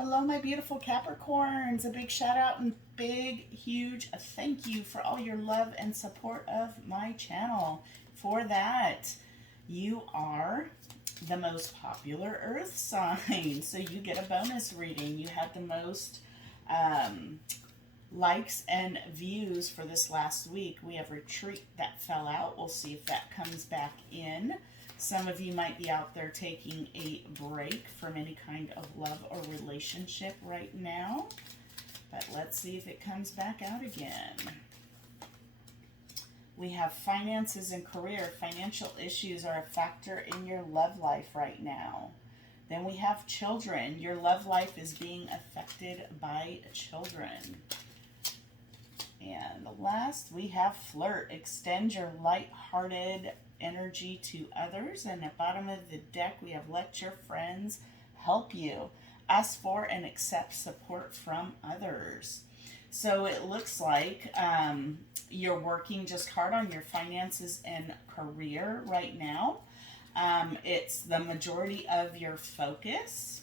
Hello, my beautiful Capricorns. A big shout out and big, huge thank you for all your love and support of my channel. For that, you are the most popular Earth sign. So you get a bonus reading. You had the most um, likes and views for this last week. We have retreat that fell out. We'll see if that comes back in. Some of you might be out there taking a break from any kind of love or relationship right now. But let's see if it comes back out again. We have finances and career. Financial issues are a factor in your love life right now. Then we have children. Your love life is being affected by children. And last, we have flirt. Extend your light-hearted energy to others. And at the bottom of the deck, we have let your friends help you. Ask for and accept support from others. So it looks like you're working just hard on your finances and career right now. It's the majority of your focus,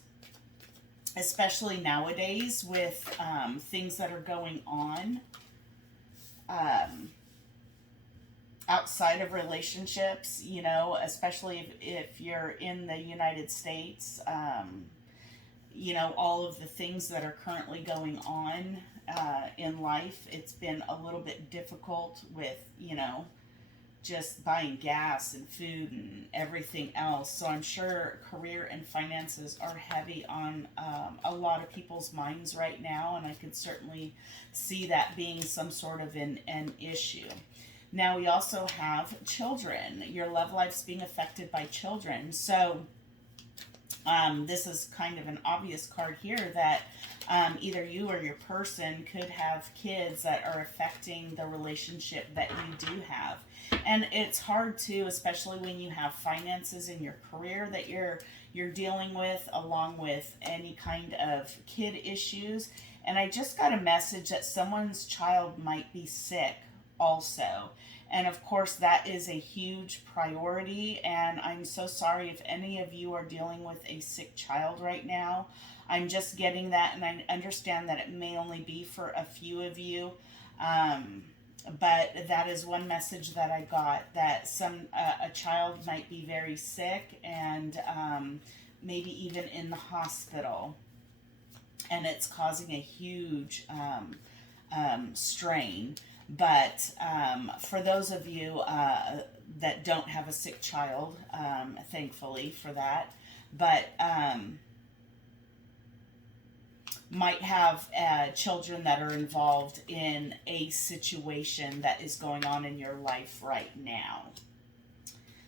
especially nowadays with things that are going on outside of relationships, you know, especially if you're in the United States, you know, all of the things that are currently going on in life. It's been a little bit difficult with, you know, just buying gas and food and everything else. So I'm sure career and finances are heavy on a lot of people's minds right now, and I could certainly see that being some sort of an issue. Now we also have children. Your love life's being affected by children. So this is kind of an obvious card here that either you or your person could have kids that are affecting the relationship that you do have. And it's hard too, especially when you have finances in your career that you're dealing with, along with any kind of kid issues. And I just got a message that someone's child might be sick also. And of course, that is a huge priority. And I'm so sorry if any of you are dealing with a sick child right now. I'm just getting that, and I understand that it may only be for a few of you. But that is one message that I got, that a child might be very sick and maybe even in the hospital, and it's causing a huge strain. But for those of you that don't have a sick child, thankfully for that, but might have children that are involved in a situation that is going on in your life right now.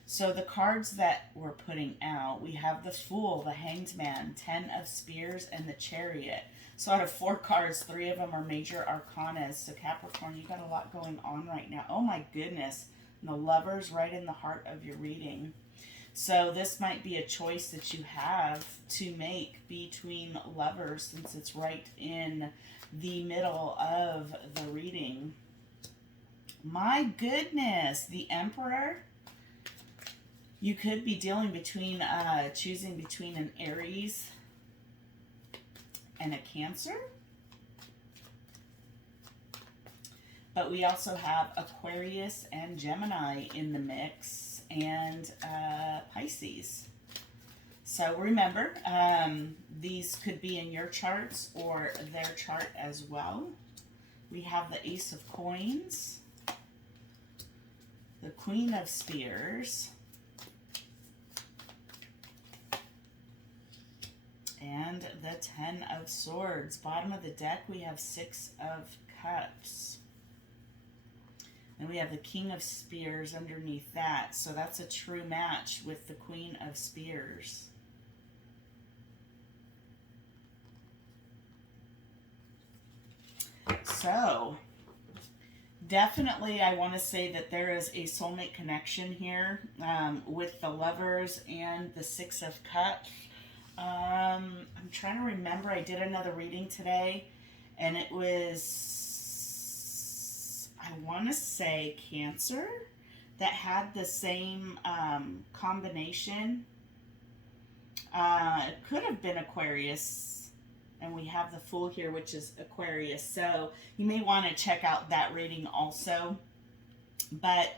So the cards that we're putting out, we have the Fool, the Hanged Man, 10 of Spears, and the Chariot. So out of 4 cards, 3 of them are major arcanas. So Capricorn, you got a lot going on right now. Oh my goodness. And the Lover's right in the heart of your reading. So this might be a choice that you have to make between lovers, since it's right in the middle of the reading. My goodness, the Emperor. You could be dealing between, choosing between an Aries and a Cancer. But we also have Aquarius and Gemini in the mix, and Pisces. So remember, these could be in your charts or their chart as well. We have the Ace of Coins, the Queen of Spears, and the 10 of Swords. Bottom of the deck, we have 6 of Cups. And we have the King of Spears underneath that. So that's a true match with the Queen of Spears. So definitely I want to say that there is a soulmate connection here with the Lovers and the 6 of Cups. I'm trying to remember, I did another reading today, and it was, I want to say Cancer, that had the same combination. It could have been Aquarius. And we have the Fool here, which is Aquarius. So you may want to check out that reading also. But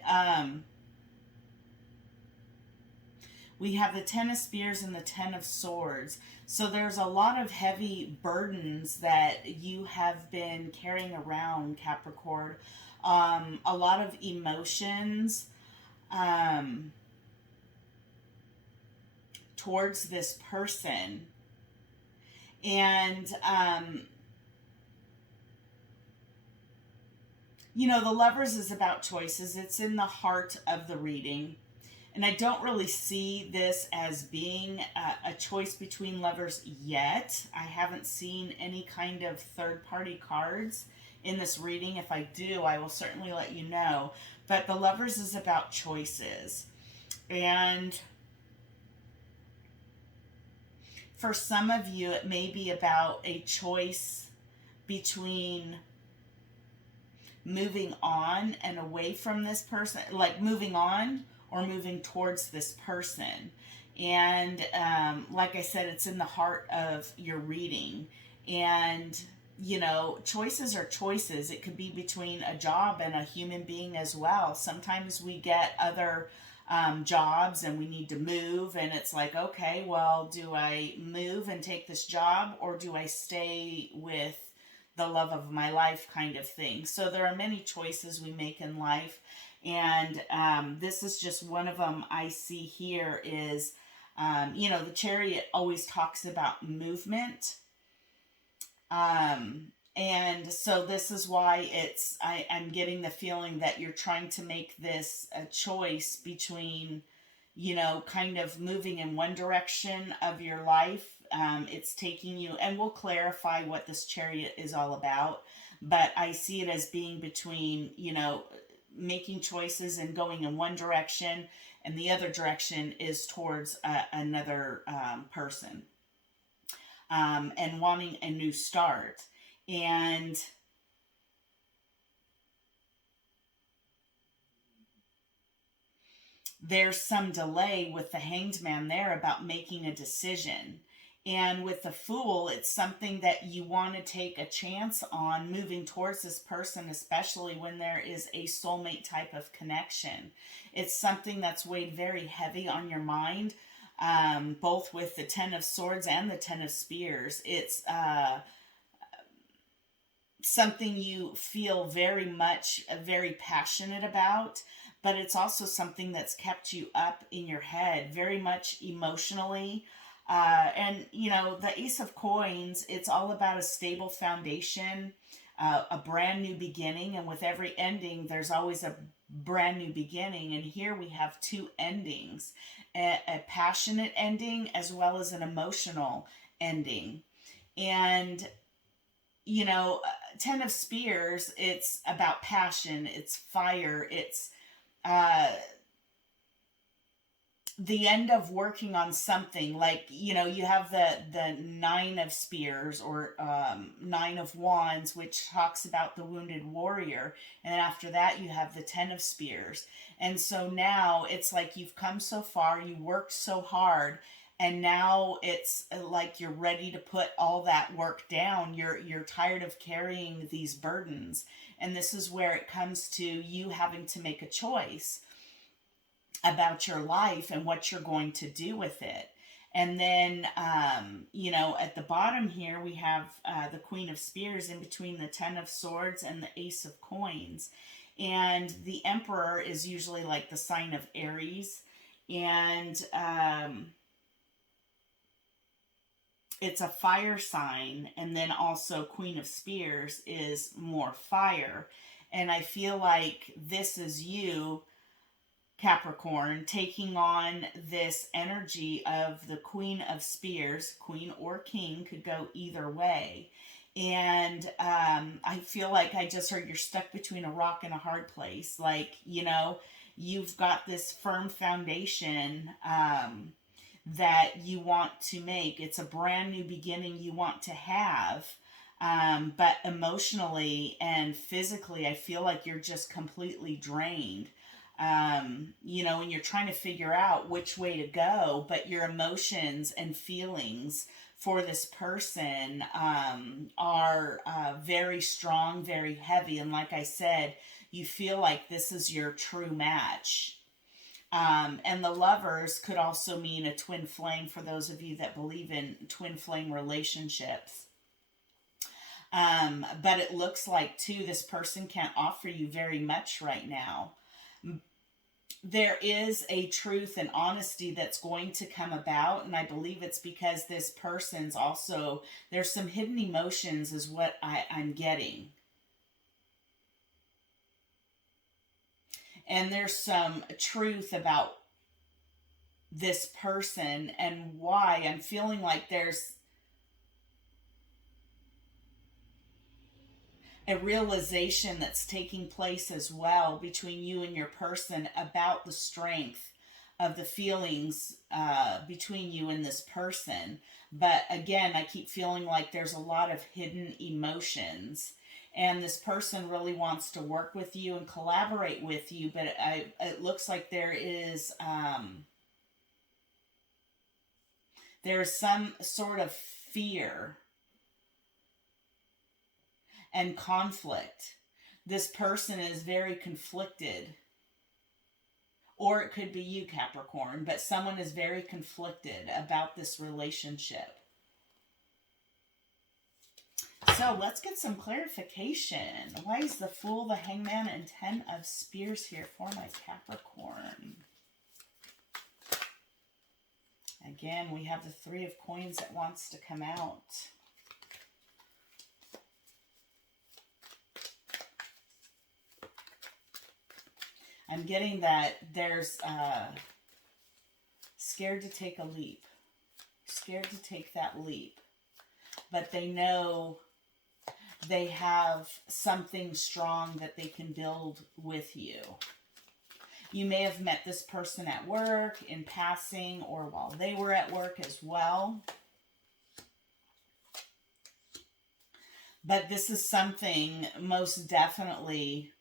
we have the Ten of Spears and the Ten of Swords. So there's a lot of heavy burdens that you have been carrying around, Capricorn. A lot of emotions towards this person. And, you know, the Lovers is about choices. It's in the heart of the reading. And I don't really see this as being a choice between lovers yet. I haven't seen any kind of third-party cards in this reading. If I do, I will certainly let you know. But the Lovers is about choices. And for some of you, it may be about a choice between moving on and away from this person, like moving on or moving towards this person. And like I said, it's in the heart of your reading. And, you know, choices are choices. It could be between a job and a human being as well. Sometimes we get other jobs and we need to move, and it's like, okay, well, do I move and take this job, or do I stay with the love of my life kind of thing? So there are many choices we make in life. And this is just one of them I see here is, you know, the Chariot always talks about movement. And so this is why I'm getting the feeling that you're trying to make this a choice between, you know, kind of moving in one direction of your life. It's taking you, and we'll clarify what this Chariot is all about. But I see it as being between, you know, making choices and going in one direction, and the other direction is towards another person, and wanting a new start. And there's some delay with the Hanged Man there about making a decision. And with the Fool, it's something that you want to take a chance on moving towards this person, especially when there is a soulmate type of connection. It's something that's weighed very heavy on your mind, both with the Ten of Swords and the Ten of Spears. It's something you feel very much, very passionate about, but it's also something that's kept you up in your head, very much emotionally. And, you know, the Ace of Coins, it's all about a stable foundation, a brand new beginning. And with every ending, there's always a brand new beginning. And here we have two endings, a passionate ending as well as an emotional ending. And, you know, Ten of Spears, it's about passion, it's fire, it's the end of working on something. Like, you know, you have the Nine of Spears, or Nine of Wands, which talks about the wounded warrior, and then after that you have the Ten of Spears. And so now it's like you've come so far, you worked so hard, and now it's like you're ready to put all that work down. You're tired of carrying these burdens, and this is where it comes to you having to make a choice about your life and what you're going to do with it. And then, you know, at the bottom here, we have the Queen of Spears in between the Ten of Swords and the Ace of Coins. And the Emperor is usually like the sign of Aries. And it's a fire sign. And then also Queen of Spears is more fire. And I feel like this is you, Capricorn, taking on this energy of the Queen of Spears. Queen or king could go either way. And I feel like I just heard you're stuck between a rock and a hard place. Like, you know, you've got this firm foundation that you want to make. It's a brand new beginning you want to have. But emotionally and physically, I feel like you're just completely drained. You know, and you're trying to figure out which way to go, but your emotions and feelings for this person are very strong, very heavy. And like I said, you feel like this is your true match. And the lovers could also mean a twin flame for those of you that believe in twin flame relationships. But it looks like, too, this person can't offer you very much right now. There is a truth and honesty that's going to come about, and I believe it's because this person's also, there's some hidden emotions is what I'm getting. And there's some truth about this person and why I'm feeling like there's a realization that's taking place as well between you and your person about the strength of the feelings between you and this person. But again, I keep feeling like there's a lot of hidden emotions. And this person really wants to work with you and collaborate with you, but it looks like there's some sort of fear and conflict. This person is very conflicted. Or it could be you, Capricorn, but someone is very conflicted about this relationship. So let's get some clarification. Why is the Fool, the Hangman, and 10 of Spears here for my Capricorn? Again, we have the 3 of Coins that wants to come out. I'm getting that there's scared to take a leap. Scared to take that leap. But they know they have something strong that they can build with you. You may have met this person at work, in passing, or while they were at work as well. But this is something most definitely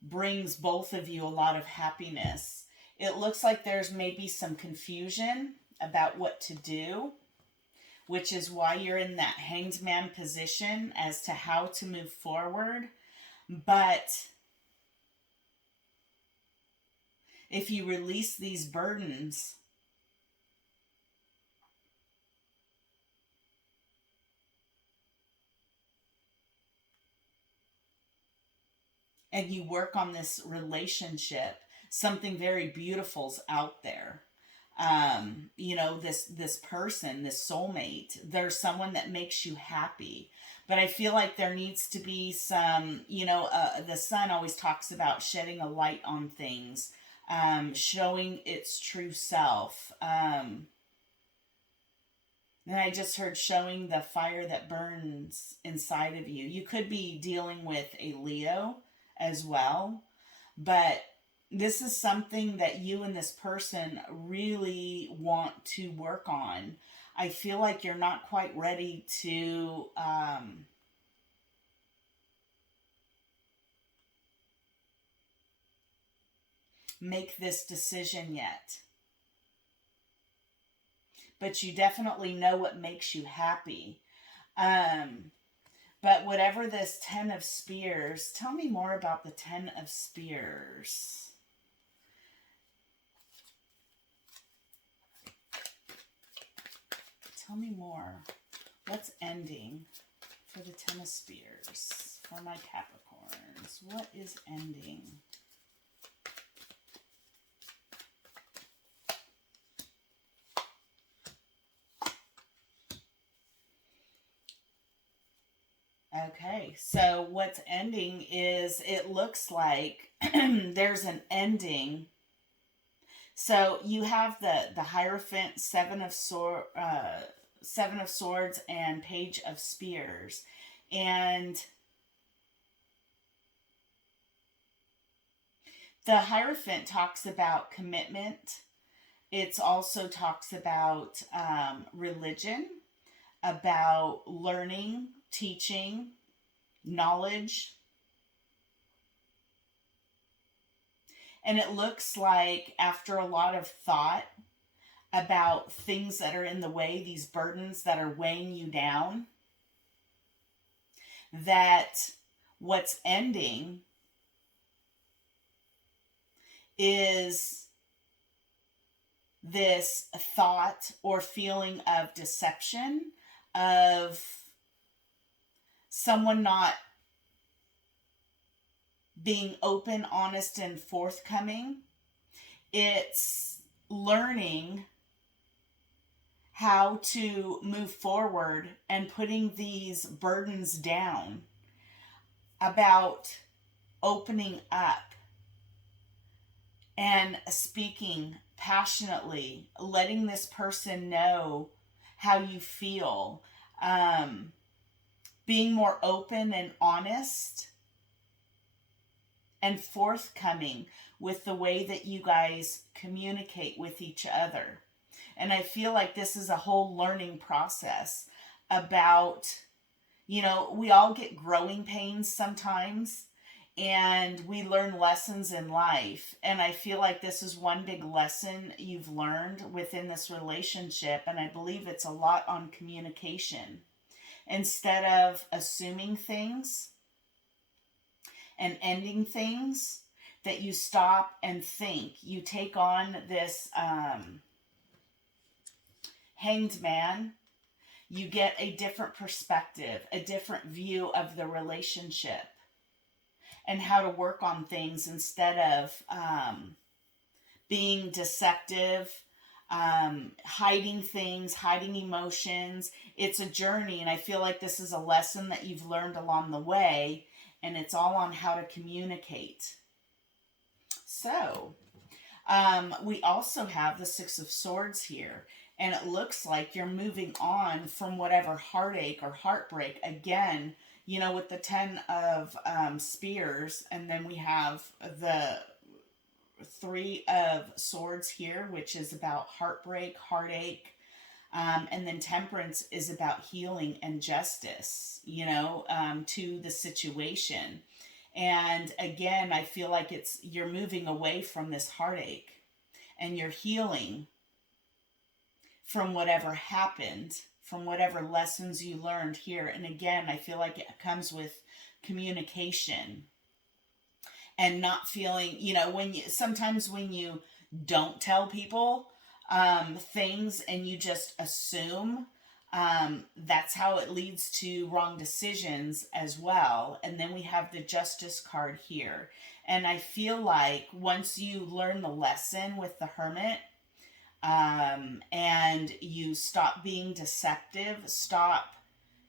brings both of you a lot of happiness. It looks like there's maybe some confusion about what to do, which is why you're in that Hanged Man position as to how to move forward. But if you release these burdens, and you work on this relationship, something very beautiful's out there. You know, this person, this soulmate, there's someone that makes you happy. But I feel like there needs to be some, you know, the sun always talks about shedding a light on things, showing its true self. And I just heard showing the fire that burns inside of you. You could be dealing with a Leo as well, but this is something that you and this person really want to work on. I feel like you're not quite ready to make this decision yet. But you definitely know what makes you happy. But whatever this 10 of Spears, tell me more about the 10 of Spears. Tell me more. What's ending for the 10 of Spears for my Capricorns? What is ending? Okay, so what's ending is it looks like there's an ending. So you have the Hierophant, Seven of Swords, and Page of Spears, and the Hierophant talks about commitment. It also talks about religion, about learning, teaching, knowledge. And it looks like after a lot of thought about things that are in the way, these burdens that are weighing you down, that what's ending is this thought or feeling of deception, of someone not being open, honest, and forthcoming. It's learning how to move forward and putting these burdens down, about opening up and speaking passionately, letting this person know how you feel, being more open and honest and forthcoming with the way that you guys communicate with each other. And I feel like this is a whole learning process about, we all get growing pains sometimes, and we learn lessons in life. And I feel like this is one big lesson you've learned within this relationship. And I believe it's a lot on communication. Instead of assuming things and ending things, that you stop and think. You take on this hanged man. You get a different perspective, a different view of the relationship, and how to work on things instead of being deceptive, hiding things, hiding emotions. It's a journey, and I feel like this is a lesson that you've learned along the way, and it's all on how to communicate. So, we also have the Six of Swords here, and it looks like you're moving on from whatever heartache or heartbreak. Again, with the Ten of Spears, and then we have the Three of Swords here, which is about heartbreak, heartache, and then Temperance is about healing and justice, to the situation. And again, I feel like you're moving away from this heartache, and you're healing from whatever happened, from whatever lessons you learned here. And again, I feel like it comes with communication and not feeling, sometimes when you don't tell people things and you just assume, that's how it leads to wrong decisions as well. And then we have the Justice card here. And I feel like once you learn the lesson with the Hermit, and you stop being deceptive, stop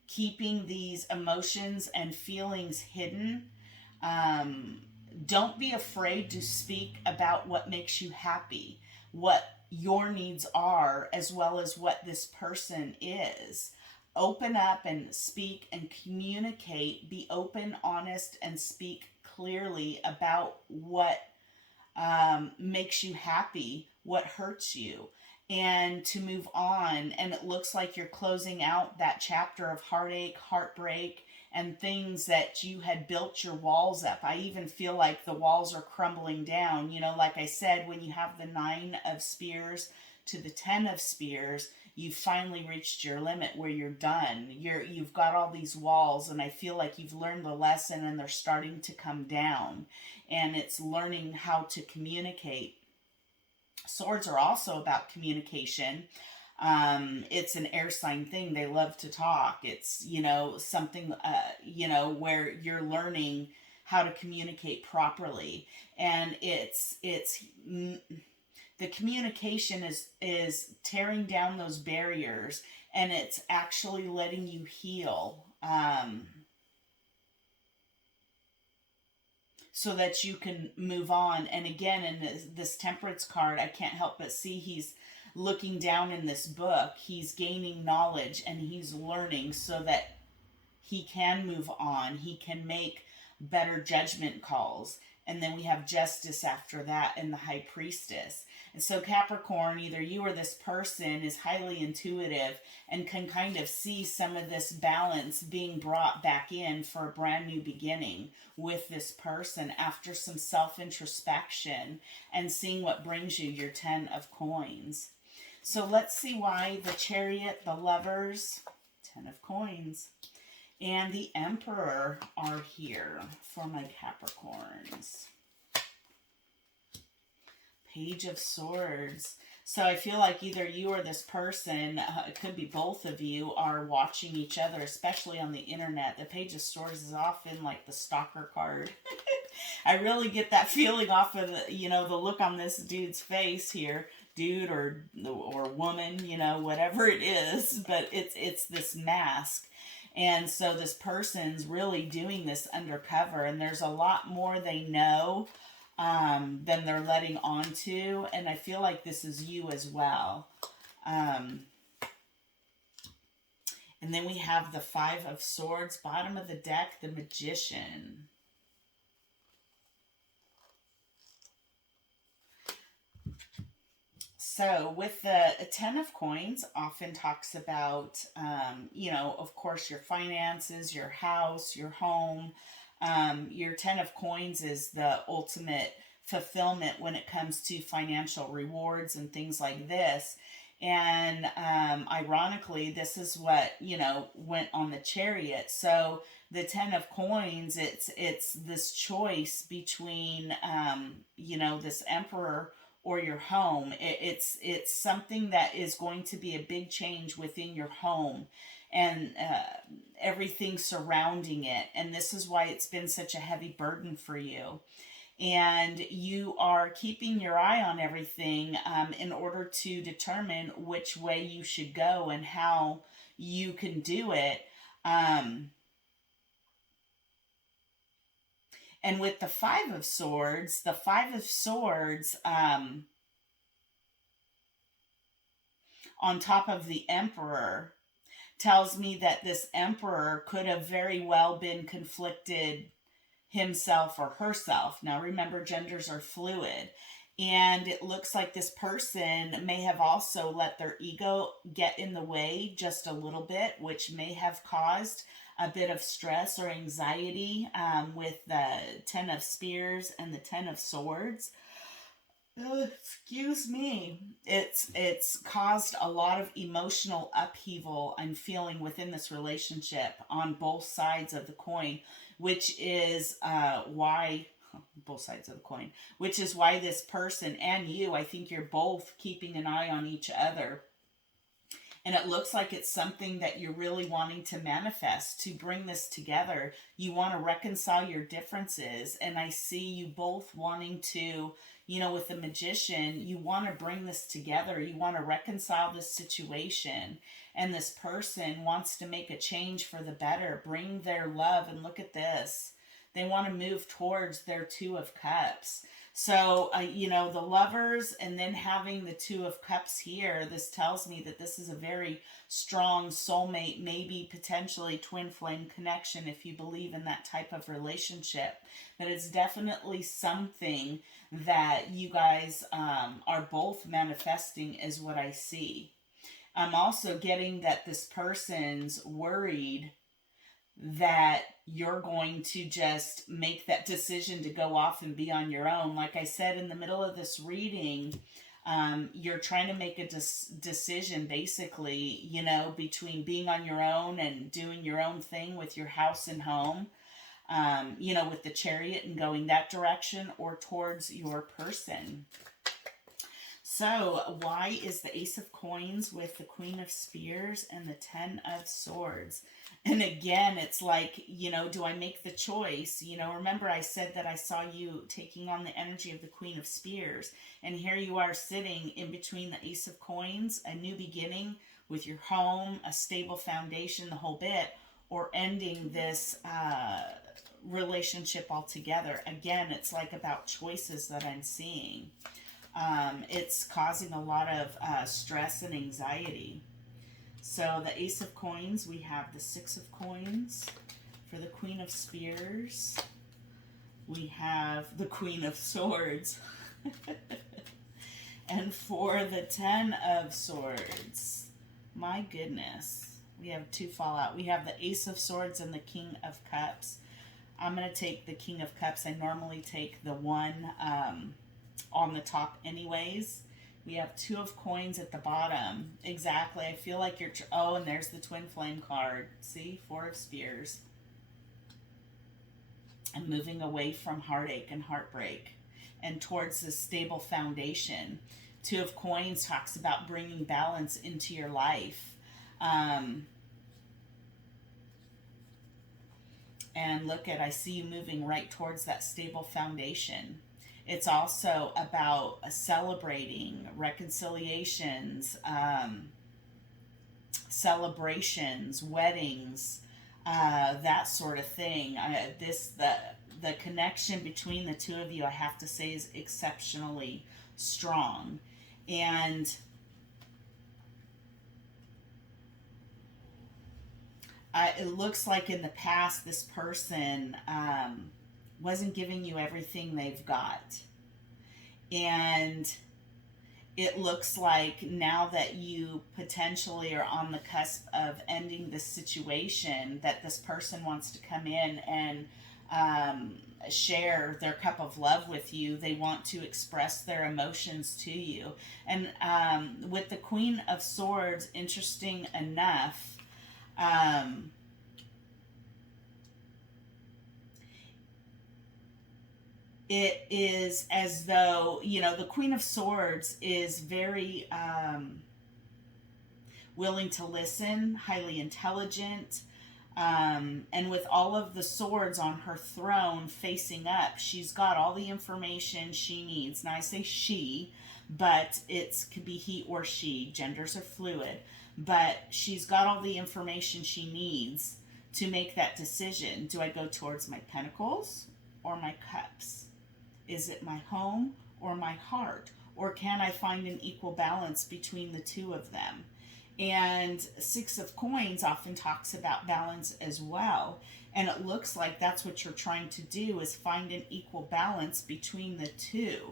keeping these emotions and feelings hidden, don't be afraid to speak about what makes you happy, what your needs are, as well as what this person is. Open up and speak and communicate. Be open, honest, and speak clearly about what makes you happy, what hurts you, and to move on. And it looks like you're closing out that chapter of heartache, heartbreak, and things that you had built your walls up. I even feel like the walls are crumbling down. Like I said, when you have the Nine of Spears to the Ten of Spears, you've finally reached your limit where you're done. You've got all these walls, and I feel like you've learned the lesson, and they're starting to come down. And it's learning how to communicate. Swords are also about communication. It's an air sign thing. They love to talk. It's, something, where you're learning how to communicate properly. And the communication is tearing down those barriers, and it's actually letting you heal. So that you can move on. And again, in this Temperance card, I can't help but see he's looking down in this book. He's gaining knowledge, and he's learning so that he can move on. He can make better judgment calls. And then we have Justice after that and the High Priestess. And so Capricorn, either you or this person is highly intuitive and can kind of see some of this balance being brought back in for a brand new beginning with this person after some self-introspection and seeing what brings you your 10 of coins. So let's see why the Chariot, the Lovers, 10 of coins, and the Emperor are here for my Capricorns. Page of Swords. So I feel like either you or this person, it could be both of you, are watching each other, especially on the internet. The Page of Swords is often like the stalker card. I really get that feeling off of the, you know, the look on this dude's face here. Dude or woman, you know, whatever it is. But it's this mask. And so this person's really doing this undercover. And there's a lot more they know than they're letting on to. And I feel like this is you as well. And then we have the Five of Swords, bottom of the deck, the Magician. So with the 10 of coins, often talks about, you know, of course, your finances, your house, your home. Your 10 of coins is the ultimate fulfillment when it comes to financial rewards and things like this. And ironically, this is what, you know, went on the Chariot. So the 10 of coins, it's this choice between, you know, this Emperor or your home. It's something that is going to be a big change within your home and everything surrounding it. And this is why it's been such a heavy burden for you. And you are keeping your eye on everything in order to determine which way you should go and how you can do it. And with the Five of Swords, on top of the Emperor, tells me that this Emperor could have very well been conflicted himself or herself. Now remember, genders are fluid. And it looks like this person may have also let their ego get in the way just a little bit, which may have caused a bit of stress or anxiety with the 10 of Spears and the 10 of Swords. Excuse me. It's caused a lot of emotional upheaval I'm feeling within this relationship on both sides of the coin, which is why both sides of the coin, which is why this person and you, I think you're both keeping an eye on each other. And it looks like it's something that you're really wanting to manifest, to bring this together. You want to reconcile your differences. And I see you both wanting to, you know, with the Magician, you want to bring this together. You want to reconcile this situation. And this person wants to make a change for the better, bring their love. And look at this. They want to move towards their Two of Cups. So, you know, the Lovers and then having the Two of Cups here, this tells me that this is a very strong soulmate, maybe potentially twin flame connection if you believe in that type of relationship. That it's definitely something that you guys are both manifesting is what I see. I'm also getting that this person's worried that you're going to just make that decision to go off and be on your own. Like I said in the middle of this reading, you're trying to make a decision basically, you know, between being on your own and doing your own thing with your house and home, you know, with the Chariot and going that direction, or towards your person. So why is the Ace of Coins with the Queen of Spears and the 10 of Swords? And again, it's like, you know, do I make the choice? You know, remember I said that I saw you taking on the energy of the Queen of Spears. And here you are sitting in between the Ace of Coins, a new beginning with your home, a stable foundation, the whole bit, or ending this relationship altogether. Again, it's like about choices that I'm seeing. It's causing a lot of stress and anxiety. So the Ace of Coins, we have the 6 of Coins for the Queen of Spears, we have the Queen of Swords. And for the Ten of Swords, my goodness, we have two fall out. We have the Ace of Swords and the King of Cups. I'm going to take the King of Cups. I normally take the one on the top anyways. We have Two of Coins at the bottom. Exactly. I feel like you're... oh, and there's the Twin Flame card. See? Four of Spears. And moving away from heartache and heartbreak and towards a stable foundation. Two of Coins talks about bringing balance into your life. And look at, I see you moving right towards that stable foundation. It's also about celebrating, reconciliations, celebrations, weddings, that sort of thing. The connection between the two of you, I have to say, is exceptionally strong. And it looks like in the past this person wasn't giving you everything they've got. And it looks like now that you potentially are on the cusp of ending this situation, that this person wants to come in and share their cup of love with you. They want to express their emotions to you. And with the Queen of Swords, interesting enough, it is as though, you know, the Queen of Swords is very willing to listen, highly intelligent, and with all of the swords on her throne facing up, she's got all the information she needs. Now I say she, but it could be he or she. Genders are fluid. But she's got all the information she needs to make that decision. Do I go towards my pentacles or my cups? Is it my home or my heart? Or can I find an equal balance between the two of them? And Six of Coins often talks about balance as well. And it looks like that's what you're trying to do, is find an equal balance between the two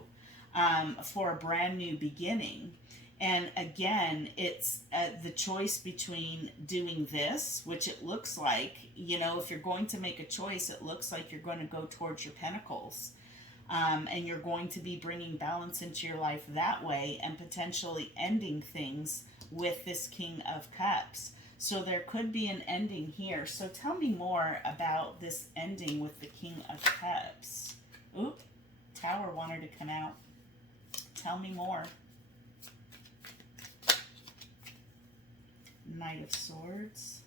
for a brand new beginning. And again, it's the choice between doing this, which it looks like, you know, if you're going to make a choice, it looks like you're going to go towards your pentacles. And you're going to be bringing balance into your life that way, and potentially ending things with this King of Cups. So there could be an ending here. So tell me more about this ending with the King of Cups. Oop, Tower wanted to come out. Tell me more. Knight of Swords.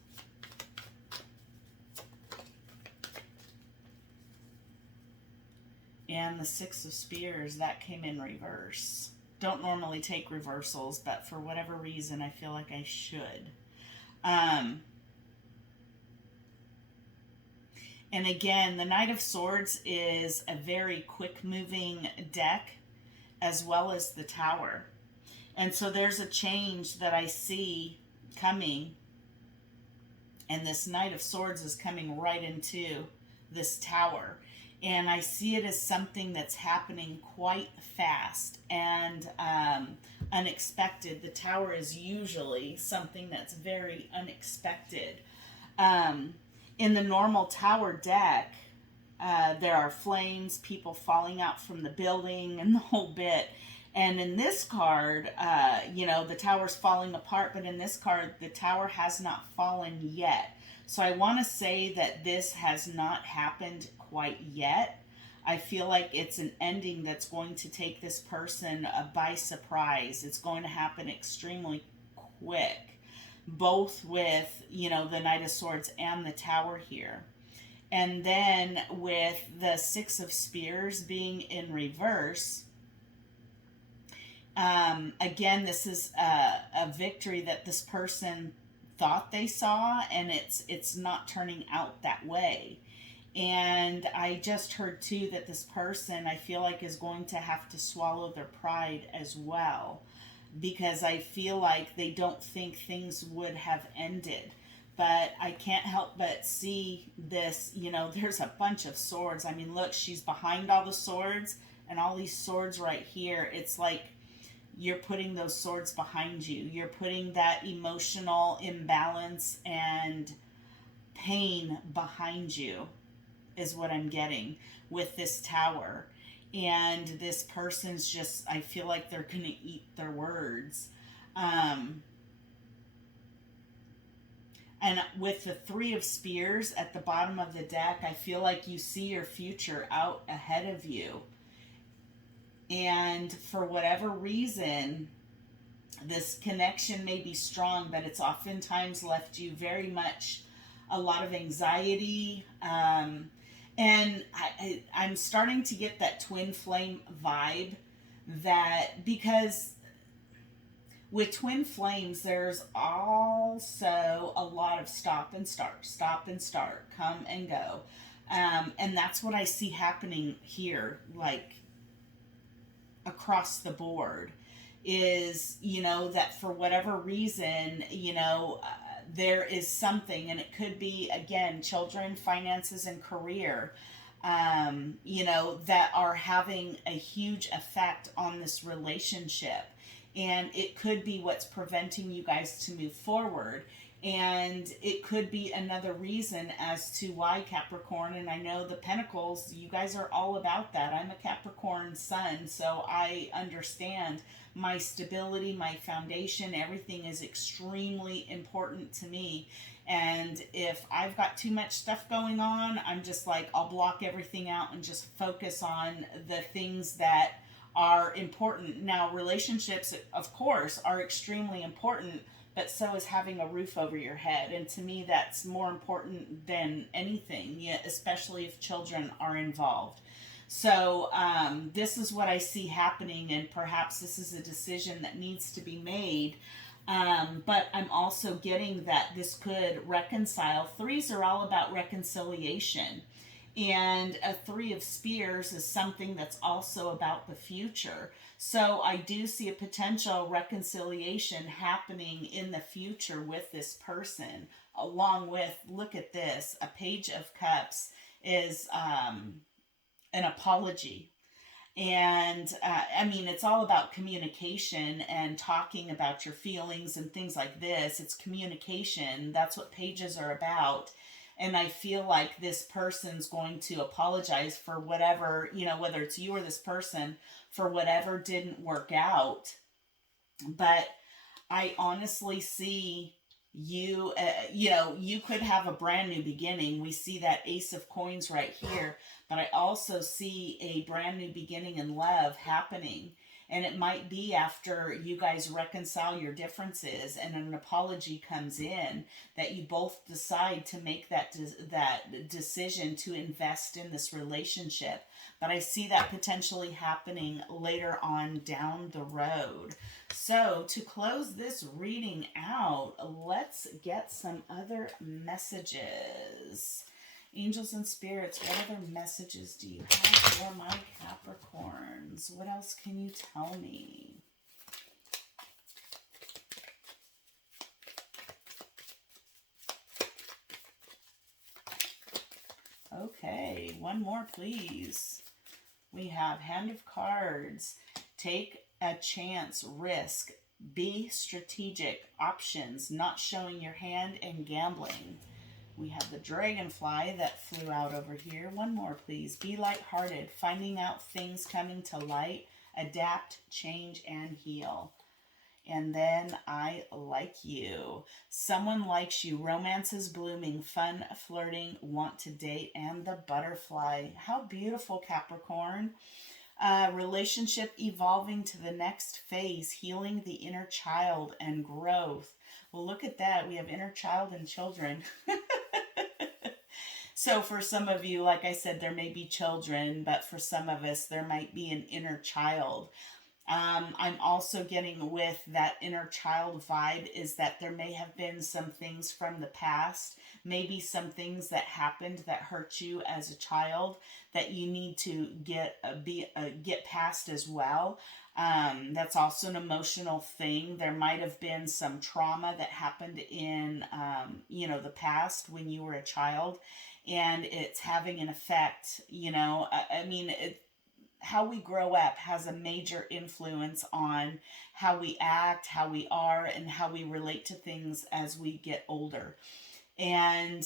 And the Six of Spears, that came in reverse. Don't normally take reversals, but for whatever reason, I feel like I should. And again, the Knight of Swords is a very quick-moving deck, as well as the Tower. And so there's a change that I see coming, and this Knight of Swords is coming right into this Tower. And I see it as something that's happening quite fast and unexpected. The Tower is usually something that's very unexpected. In the normal Tower deck, there are flames, people falling out from the building, and the whole bit. And in this card, you know, the Tower's falling apart, but in this card, the Tower has not fallen yet. So I want to say that this has not happened quite yet. I feel like it's an ending that's going to take this person by surprise. It's going to happen extremely quick, both with, you know, the Knight of Swords and the Tower here. And then with the Six of Spears being in reverse, again, this is a victory that this person thought they saw, and it's not turning out that way. And I just heard too that this person, I feel like, is going to have to swallow their pride as well, because I feel like they don't think things would have ended. But I can't help but see this, there's a bunch of swords. I mean, look, she's behind all the swords and all these swords right here. It's like you're putting those swords behind you. You're putting that emotional imbalance and pain behind you, is what I'm getting with this tower. And this person's just, I feel like they're going to eat their words. Um, and with the Three of Spears at the bottom of the deck, I feel like you see your future out ahead of you. And for whatever reason, this connection may be strong, but it's oftentimes left you very much a lot of anxiety. And I'm starting to get that twin flame vibe, that because with twin flames, there's also a lot of stop and start, come and go. And that's what I see happening here, like across the board, is, that for whatever reason, there is something, and it could be, again, children, finances, and career, that are having a huge effect on this relationship. And it could be what's preventing you guys to move forward. And it could be another reason as to why Capricorn, and I know the Pentacles, you guys are all about that. I'm a Capricorn sun, so I understand my stability, my foundation, everything is extremely important to me. And if I've got too much stuff going on, I'm just like, I'll block everything out and just focus on the things that are important. Now, relationships, of course, are extremely important, but so is having a roof over your head. And to me, that's more important than anything, especially if children are involved. So this is what I see happening, and perhaps this is a decision that needs to be made. But I'm also getting that this could reconcile. Threes are all about reconciliation. And a Three of Spears is something that's also about the future. So I do see a potential reconciliation happening in the future with this person, along with, look at this, a Page of Cups is an apology. And I mean, it's all about communication and talking about your feelings and things like this. It's communication. That's what pages are about. And I feel like this person's going to apologize for whatever, whether it's you or this person, for whatever didn't work out. But I honestly see you, you could have a brand new beginning. We see that Ace of Coins right here. But I also see a brand new beginning in love happening. And it might be after you guys reconcile your differences and an apology comes in, that you both decide to make that decision to invest in this relationship. But I see that potentially happening later on down the road. So to close this reading out, let's get some other messages. Angels and spirits, what other messages do you have for my Capricorns? What else can you tell me? Okay, one more, please. We have Hand of Cards. Take a chance, risk, be strategic, options, not showing your hand, and gambling. We have the Dragonfly that flew out over here. One more, please. Be lighthearted, finding out things coming to light, adapt, change, and heal. And then I like you. Someone likes you. Romance is blooming, fun, flirting, want to date, and the butterfly. How beautiful, Capricorn. Relationship evolving to the next phase, healing the inner child and growth. Well, look at that. We have inner child and children. So for some of you, like I said, there may be children, but for some of us, there might be an inner child. I'm also getting with that inner child vibe is that there may have been some things from the past, maybe some things that happened that hurt you as a child that you need to get past as well. That's also an emotional thing. There might have been some trauma that happened in, the past when you were a child, and it's having an effect. I mean, how we grow up has a major influence on how we act, how we are, and how we relate to things as we get older. And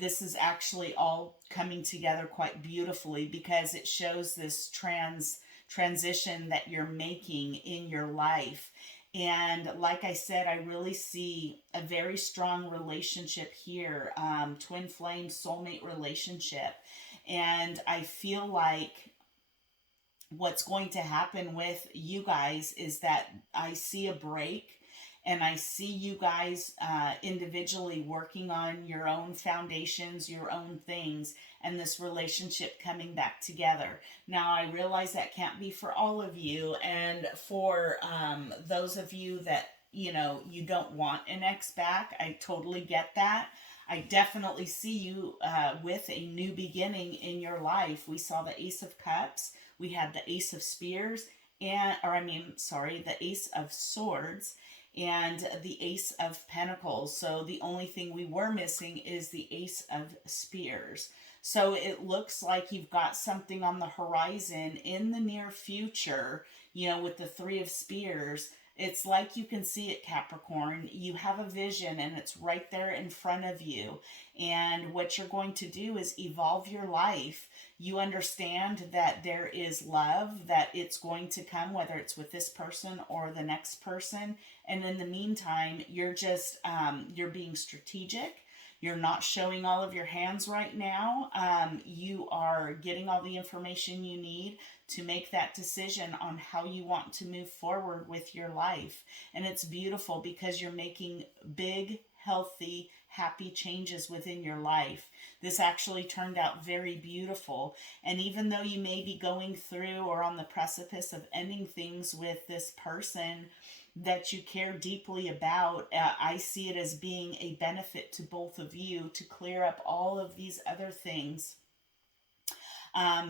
this is actually all coming together quite beautifully because it shows this transition that you're making in your life. And like I said, I really see a very strong relationship here, twin flame soulmate relationship. And I feel like what's going to happen with you guys is that I see a break, and I see you guys individually working on your own foundations, your own things, and this relationship coming back together. Now, I realize that can't be for all of you, and for those of you that, you don't want an ex back, I totally get that. I definitely see you with a new beginning in your life. We saw the Ace of Cups, we had the Ace of Spears, the Ace of Swords, and the Ace of Pentacles. So the only thing we were missing is the Ace of Spears. So it looks like you've got something on the horizon in the near future, with the Three of Spears. It's like you can see it, Capricorn. You have a vision and it's right there in front of you. And what you're going to do is evolve your life. You understand that there is love, that it's going to come, whether it's with this person or the next person. And in the meantime, you're just, you're being strategic. You're not showing all of your hands right now. You are getting all the information you need to make that decision on how you want to move forward with your life. And it's beautiful because you're making big, healthy, happy changes within your life. This actually turned out very beautiful. And even though you may be going through or on the precipice of ending things with this person that you care deeply about, I see it as being a benefit to both of you to clear up all of these other things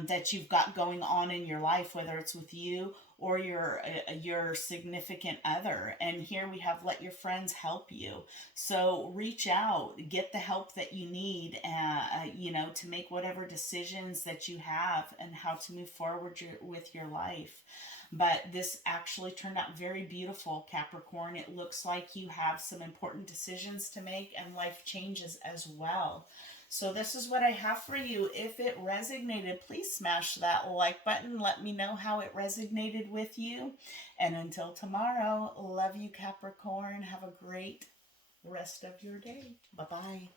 that you've got going on in your life, whether it's with you or your significant other. And here we have let your friends help you. So reach out, get the help that you need, to make whatever decisions that you have and how to move forward with your life. But this actually turned out very beautiful, Capricorn. It looks like you have some important decisions to make and life changes as well. So this is what I have for you. If it resonated, please smash that like button. Let me know how it resonated with you. And until tomorrow, love you, Capricorn. Have a great rest of your day. Bye-bye.